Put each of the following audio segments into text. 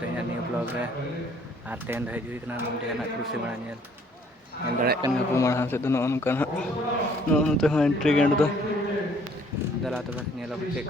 तेज निया ब्लॉग रे और तेन हजना नोटे कृषि मेला दाड़ा माड़ा से तो नौका नोते एंट्री गेट दो दला तब चेक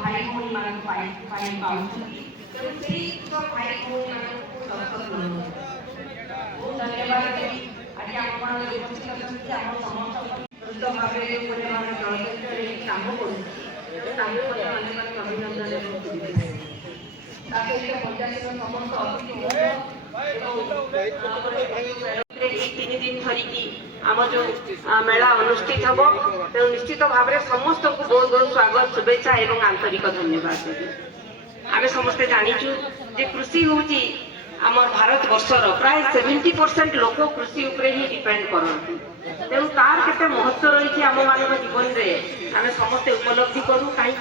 भाई भौणी मान तीन दिन धरिकी आम जो मेला अनुष्ठित हम तेणु निश्चित भाव में समस्त को बहुत बहुत स्वागत शुभेच्छा एवं आंतरिक धन्यवाद देवी। आम समस्ते जाचु जे कृषि हूँ आम भारत वर्षर प्राय 70% लोक कृषि उपरे ही डिपेंड करती तेणु तार केते महत्व रही आम मान जीवन में आम समस्ते उपलब्धि करूँ कहीं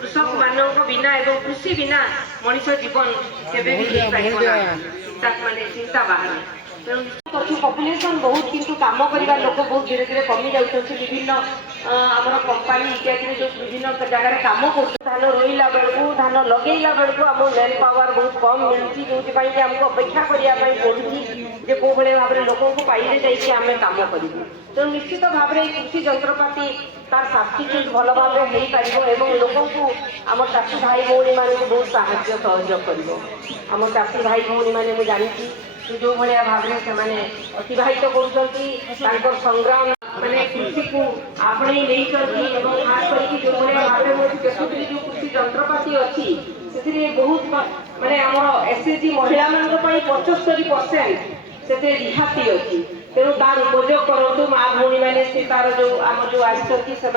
कृषक मान बिना एवं कृषि बिना मनीष जीवन केवे भी चिंता बाहर पपुलेसन बहुत किंतु काम करवा लोक बहुत धीरे धीरे कमी जाऊँच विभिन्न आम कंपानी इत्यादि जो विभिन्न जगह काम कर धान रोईला बेलू धान लगेला बेलू आम मैन पावर बहुत कम मिलती जो आमको अपेक्षा करने पड़ुची कौ भाई भाव में लोक पाइले जाइए आम कम करूँ तेणु निश्चित भाव में कृषि जंत्रपाति तार सब्सिट्यूट भल भाव में हो लोक आम चाषी भाई भौणी मान बहुत साहाय्य सहयोग कर आम चाषी भाई भौणी मैंने मुझे जानी जो भाया भाव में से अतिवाहित कर संग्राम मैंने कृषि को आपणे नहीं खास करके जो भाव में देखुली जो कृषि जंत्रपाति अच्छी से बहुत माने आम एसएचजी महिला मान 75% से रिहाती अच्छी तेणु तार उपयोग करूँ माँ भौणी मैंने तार जो आम जो आसती से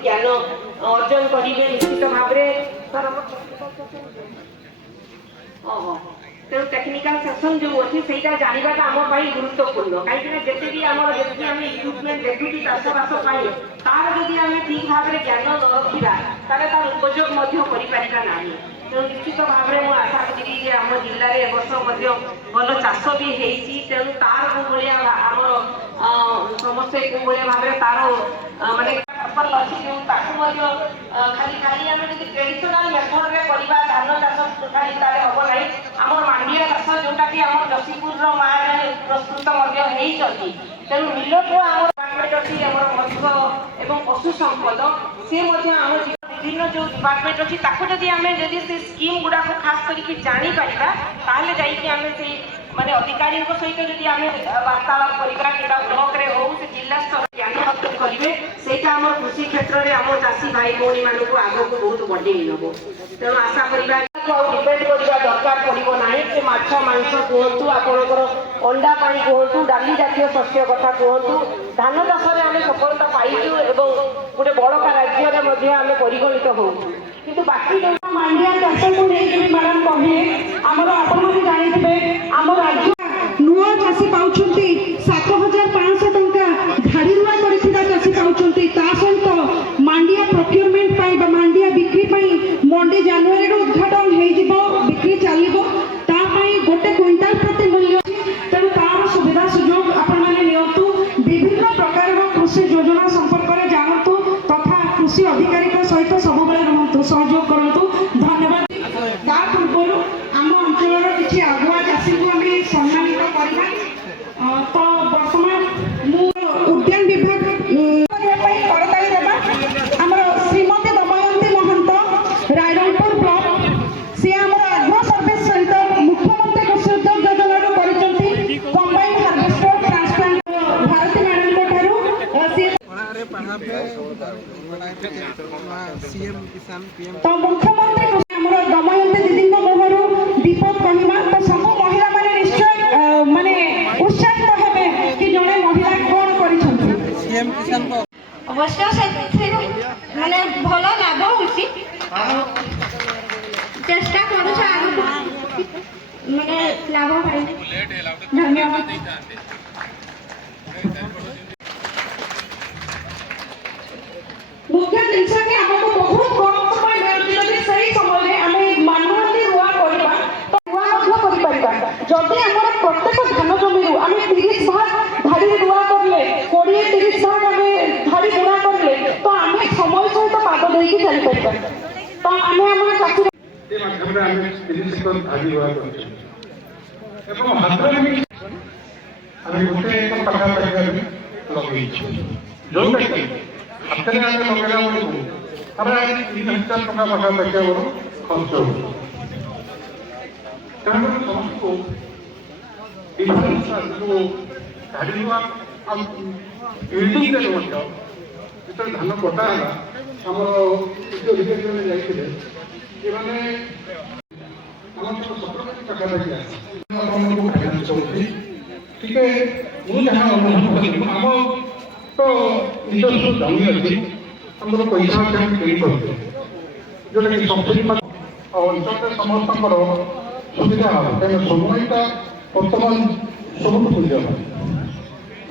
ज्ञान अर्जन करेंगे निश्चित भाव में तेणु टेक्निकल सेक्शन जो अच्छी से जानवाटा आम गुरुत्वपूर्ण कहीं जिते भी आम इक्विपमेंट देखुँ चाषबास तार जदि आम ठीक भाव में ज्ञान न रखा तार उपयोग करना ना तेणु निश्चित भाव में मुझे आशा करी आम जिले में वर्ष भल चाष भी होती तेणु तार कौ भाया आमर समस्ते कौ भाया भाव में तार माने अच्छी जो खाली खाली आम ट्रेडिशनल मेथड में करवा धान चाष खाली तार हम ना आम मांडिया चाष जोटा कि आम जशीपुर माँ प्रस्तुत होती तेणु मिलट आम डिपार्टमेंट अच्छी आम मत्स्य एवं पशु संपद सी आम विभिन्न जो डिपार्टमेंट अच्छी जदि आम जदि से स्कीम गुड़ाक खास करके जापर ताहले जाइए आम से माने अधिकारी सहित जदि आम वार्तालाप करवा कि ब्लॉक रे हो से जिला स्तर ज्ञान अर्जन करेंगे सहीटा आम कृषि क्षेत्र में आम चाषी भाई भौणी मान आग को बहुत बढ़े नब तेणु आशा करवा डिपेंड करवा दरकार पड़ो ना से माछ मांस कहतु आपंकर अंडा पानी कहतु डाली जातीय शस्य कथा कहतु धान चाष आम सफलता पाइचु एवं गोटे बड़का राज्य आम परिगणित हो किंतु बाकी जो मांडिया चाष को लेकिन मैडम कहे आमर आपण जानते आम राज्य नुआ चाषी पाँच 7,500 टंका धाड़ी रुआ कर चाषी पाँच सहित मांडिया प्रोक्योरमेंट मांडिया बिक्री मंडी जनवरी उद्घाटन हो बिक्री चलो गोटे क्विंटाल प्रति मूल्य तेणु तार सुविधा सुजोग आपण विभिन्न प्रकार कृषि योजना संपर्क में जानतु तथा कृषि अधिकारी सहित सब रुहतु सहयोग करूँ धन्यवाद। पूर्व आम अंचल किसी आगुआ चाषी को आम ଅବଶ୍ୟ ସେଥିରୁ ମାନେ ଭଲ ଲାଭ ହେଉଛି। ଚେଷ୍ଟା କରୁଛୁ ଆଗକୁ ମାନେ ଲାଭ ପାଇଁ। ଧନ୍ୟବାଦ। मुख्य जिनस कि हमको बहुत कम समय मिलुଛି ଯଦି ସେହି ସମୟରେ ଆମେ ମାନୁଆଲି ରୁଆ କରିବା ତ ରୁଆ ମଧ୍ୟ କରିପାରିବା। ଯଦି ଆମର ପ୍ରତ୍ୟେକ ଧାନ ଜମିରୁ ଆମେ 30 ଭାଗ ଧାଡ଼ି ରୁଆ କରିଲେ 20-30 ଭାଗ ଆମେ ଧାଡ଼ି ବୁଣା କରିଲେ ତ ଆମେ ସମୟ ସହିତ ପାଦ ଦେଇକି ଚାଲିପାରିବା। ତ ଆମେ ଆମର ଚାଷୀ ଏ ମାଧ୍ୟମରେ ଆମେ 30 ଏକର ଧାଡ଼ି ରୁଆ କରୁଛୁ ଏବଂ ହାତରେ ବି ଆମେ ଗୋଟେ ଏକର ପାଖାପାଖି ଆମେ ଲଗେଇଛୁ, ଯୋଉଟାକି ହାତରେ ଆମେ ଲଗାଇଲା ବେଳକୁ ପ୍ରାୟ 3,000 ଟଙ୍କା ପାଖାପାଖି ଆମର ଖର୍ଚ୍ଚ ହେଉଛି। ତେଣୁକରି ସମସ୍ତଙ୍କୁ ଡିଫରେନ୍ସ ଯେଉଁ ଧାଡ଼ି ରୁଆ ଆଉ ଇଲ୍ଡିଂରେ ମଧ୍ୟ ଯେତେବେଳେ ଧାନ କଟା ହେଲା ଆମର କୃଷି ଅଧିକାରୀମାନେ ଯାଇଥିଲେ, ଏମାନେ ଆମର 17 ପାଖାପାଖି ଆସିଛି। ଟିକେ ମୁଁ ଯାହା ଅନୁଭବ କଲି ଆମ ତ ନିଜସ୍ୱ ଜମି ଅଛି, ଆମର ପଇସା ଅଛି ଆମେ କିଣିପାରୁଛୁ, ଯେଉଁଟାକି ସବସିଡି ଅଞ୍ଚଳରେ ସମସ୍ତଙ୍କର ସୁବିଧା ହେବ। କାରଣ সময়ଟା ବର୍ତ୍ତମାନ ସବୁଠୁ ମୂଲ୍ୟବାନ।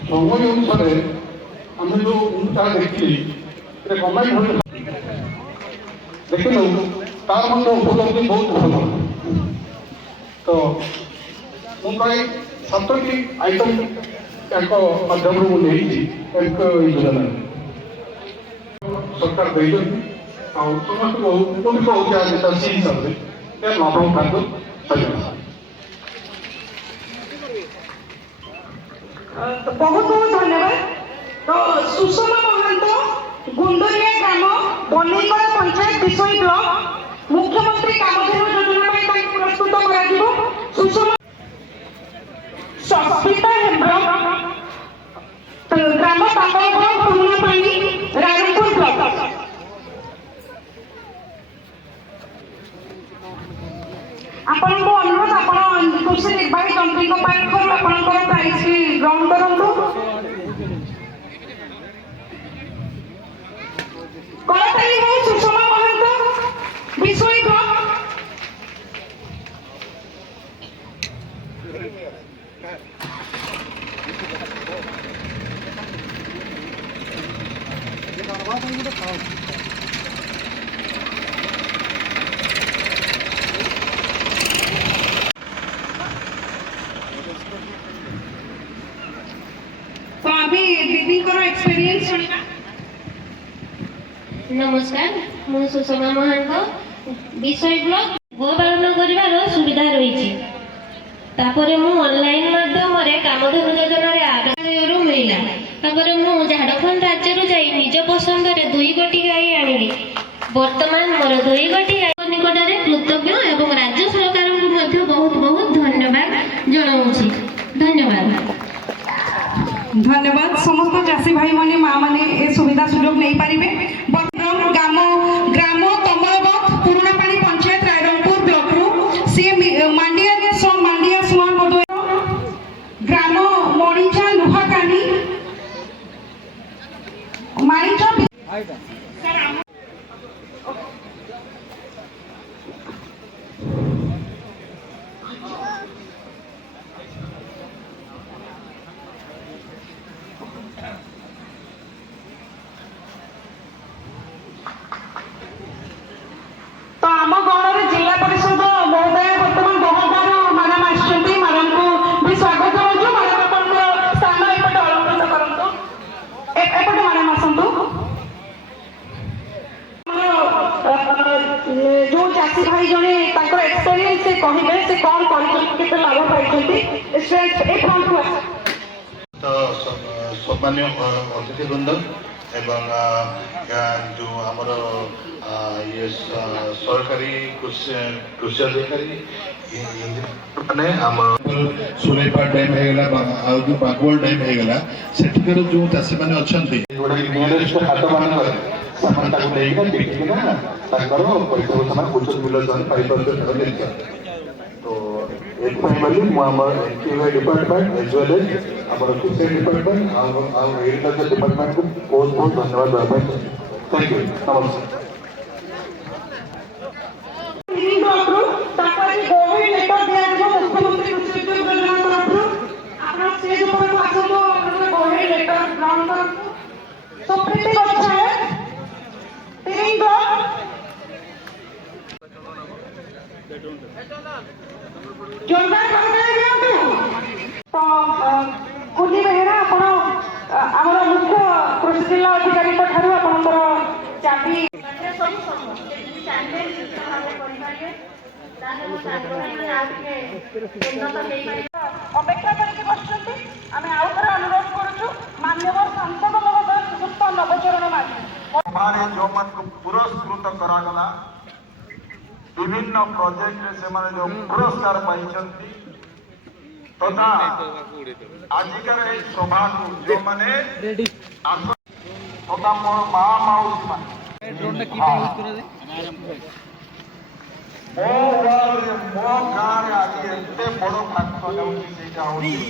ସମୟ ଅନୁସାରେ ଆମେ ଯେଉଁ ମୁଁ ତାହା ଦେଖିଲି ଗଭର୍ଣ୍ଣମେଣ୍ଟ ଦେଖିଲୁ ତାର ମଧ୍ୟ ଉପଲବ୍ଧି ବହୁତ ଭଲ। ତ ମୁଁ ପ୍ରାୟ 7ଟି ଆଇଟମ୍ ତାଙ୍କ ମାଧ୍ୟମରୁ ମୁଁ ନେଇଛି ଏକ ଯୋଜନା ସରକାର ଦେଇଛନ୍ତି। ଆଉ ସମସ୍ତଙ୍କୁ ଉପକୃତ ହେଉଛି ଆଜି ଚାଷୀ ହିସାବରେ ଲାଭ ଉଠାନ୍ତୁ। ଧନ୍ୟବାଦ। बहुत बहुत धन्यवाद। तो सुषमा महांत गुंडरिया ग्राम बनेकड़ा पंचायत विषय ब्लॉक मुख्यमंत्री कामधेनु योजना प्रस्तुत करा। सुषमा सस्मिता हेम्ब्रम ग्राम पाकलपुर पुरुणापाणी रायरंगपुर ब्लॉक। आपनको अनुरोध आपण कृषि निर्वाही मंत्री पाखर आपंकर प्राइज ग्रहण करूँ। कलाकारी हो सुषमा महंत विषय ब्लॉक। तो अभी दीदी को एक्सपीरियंस सुनिए। नमस्कार, मु सुषमा महांत विषय ब्लॉक गोपालन कर सुविधा रही। मु ऑनलाइन माध्यम कामधेनु योजना आधार मिलला। मु झारखंड राज्य जाई निज पसंद 2 गोटी गाई आनिली। वर्तमान मोर 2 गोटी गाई निकट में कृतज्ञ एवं राज्य सरकार को बहुत बहुत धन्यवाद जनाऊँगी। धन्यवाद। धन्यवाद। समस्त चाषी भाई माने माँ माने ए सुविधा सुजोग नहीं पारिबे। ग्राम ग्राम तमलबक पुरुणापाणी पंचायत रायरंगपुर ब्लॉक रु सी मांडिया सुआ कदो ग्राम मणिचा लुहाकानी माइचा तो आम गणर जिला परिषद महोदय बर्तमान 2000 मैडम आसछंती। मैडम को भी स्वागत करूँ। मैडम अपन स्थान एपटे अलंकृत करंतु। एपटे मैडम आसंतु। जो चाषी भाई जने तांकर एक्सपीरियंस से कहिबे से कोन करिसथि केते लाभ पाइछथि स्ट्रेंथ ए फ्रंट को तो सम्मान्य अतिथि वृंद एवं जो आमर ये सरकारी कृषि अधिकारी मैंने सुरेपा डैम होगा बागवाल डैम होगा सेठिकार जो चाषी मैंने अच्छा नियरेस्ट हाट मान पैसा उचित मूल्य तो ଏଥିପାଇଁ ବୋଲି ମୁଁ ଆମର ଏନ୍ଟିଆଇ ଡିପାର୍ଟମେଣ୍ଟ ଏଜ୍ ୱେଲ୍ ଏଜ୍ ଆମର ଫିସରୀ ଡିପାର୍ଟମେଣ୍ଟ ଆଉ ଏଗ୍ରିକଲଚର ଡିପାର୍ଟମେଣ୍ଟକୁ ବହୁତ ବହୁତ ଧନ୍ୟବାଦ ଦେବା ପାଇଁ ଥ୍ୟାଙ୍କ ୟୁ ନମସ୍କାର। ତାକୁ ଆଜି କୋଭିଡ ଲେଟର ଦିଆଯିବ ମୁଖ୍ୟମନ୍ତ୍ରୀ କୃଷି ଉଦ୍ୟୋଗ ଯୋଜନା ତରଫରୁ। ଆପଣ ଷ୍ଟେଜ ଉପରକୁ ଆସନ୍ତୁ, ଆପଣଙ୍କର କୋଭିଡ ଲେଟର ଗ୍ରହଣ କରନ୍ତୁ। ସୁପ୍ରୀତି ଗଚ୍ଛାୟ ତିରିଙ୍ଗ ଜୋରଦାର କରିଦେଇ ଦିଅନ୍ତୁ। ତ କୁନି ବେହେରା ଆପଣ ଆମର ମୁଖ୍ୟ କୃଷି ଜିଲ୍ଲା ଅଧିକାରୀଙ୍କ ଠାରୁ ଆପଣଙ୍କର ଚାବି ଅପେକ୍ଷା କରିକି ବସିଛନ୍ତି। ଆମେ ଆଉ ଥରେ ଅନୁରୋଧ କରୁଛୁ ମାନ୍ୟବର ସାଂସଦ ମହୋଦୟ ଶ୍ରୀଯୁକ୍ତ ନବଚରଣ ମାଝୀ ସଭାରେ ଯେଉଁମାନଙ୍କୁ ପୁରସ୍କୃତ କରାଗଲା ବିଭିନ୍ନ ପ୍ରୋଜେକ୍ଟରେ ସେମାନେ ଯେଉଁ ପୁରସ୍କାର ପାଇଛନ୍ତି ତଥା ଆଜିକାର ଏହି ସଭାକୁ ଯେଉଁମାନେ ତଥା ମୋର ମା ମାଉସୀ ମାନେ ମୋ ଗାଁରେ ଆଜି ଏତେ ବଡ଼ ଭାଗ ଯାଉଛି ସେଇଟା ହଉଛି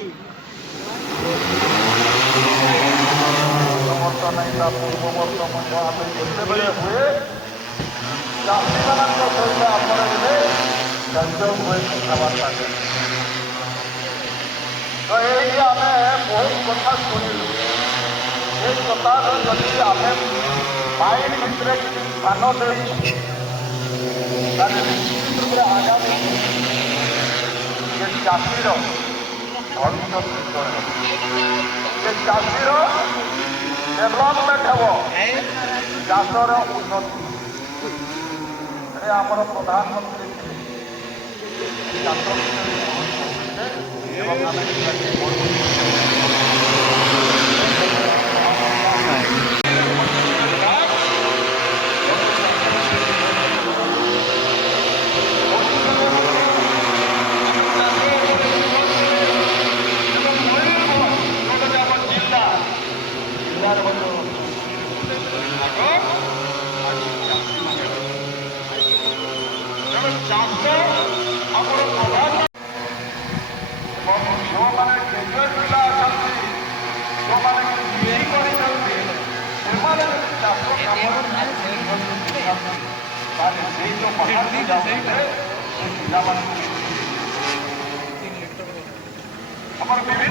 ବର୍ଷ ନାହିଁ ତା ପୂର୍ବ ବର୍ଷ ମଧ୍ୟ ଆମେ ଯେତେବେଳେ ହୁଏ ଚାଷୀମାନଙ୍କ ସହିତ ଆମର ଏବେ କାର୍ଯ୍ୟ ହୁଏ କଥାବାର୍ତ୍ତା ତ ଏଇଠି ଆମେ ବହୁତ କଥା ଶୁଣିଲୁ। ଏଇ କଥାର ଯଦି ଆମେ ମାଇଣ୍ଡ ଭିତରେ କିଛି ସ୍ଥାନ ଦେଇଛୁ ତାହେଲେ ନିଶ୍ଚିତ ରୂପରେ ଆଗାମୀ ଯେ ଚାଷୀର ଭବିଷ୍ୟତ ଯେ ଚାଷୀର ଡେଭଲପମେଣ୍ଟ ହେବ, ଚାଷର ଉନ୍ନତି। ଆମର ପ୍ରଧାନମନ୍ତ୍ରୀ ଚାଷ ଏବଂ ଆମେ ଯେଉଁମାନେ ଗ୍ରାଜୁଏଟ୍ ପିଲା ଅଛନ୍ତି, ଯେଉଁମାନେ ପିଜି କରିଛନ୍ତି, ସେମାନେ ଯଦି ଚାଷ କାମରେ ତାହେଲେ ସେଇ ଯେଉଁ ବାହାରକୁ ଯାଉଥିଲେ ସେ ପିଲାମାନଙ୍କୁ ଆମର ବିଭିନ୍ନ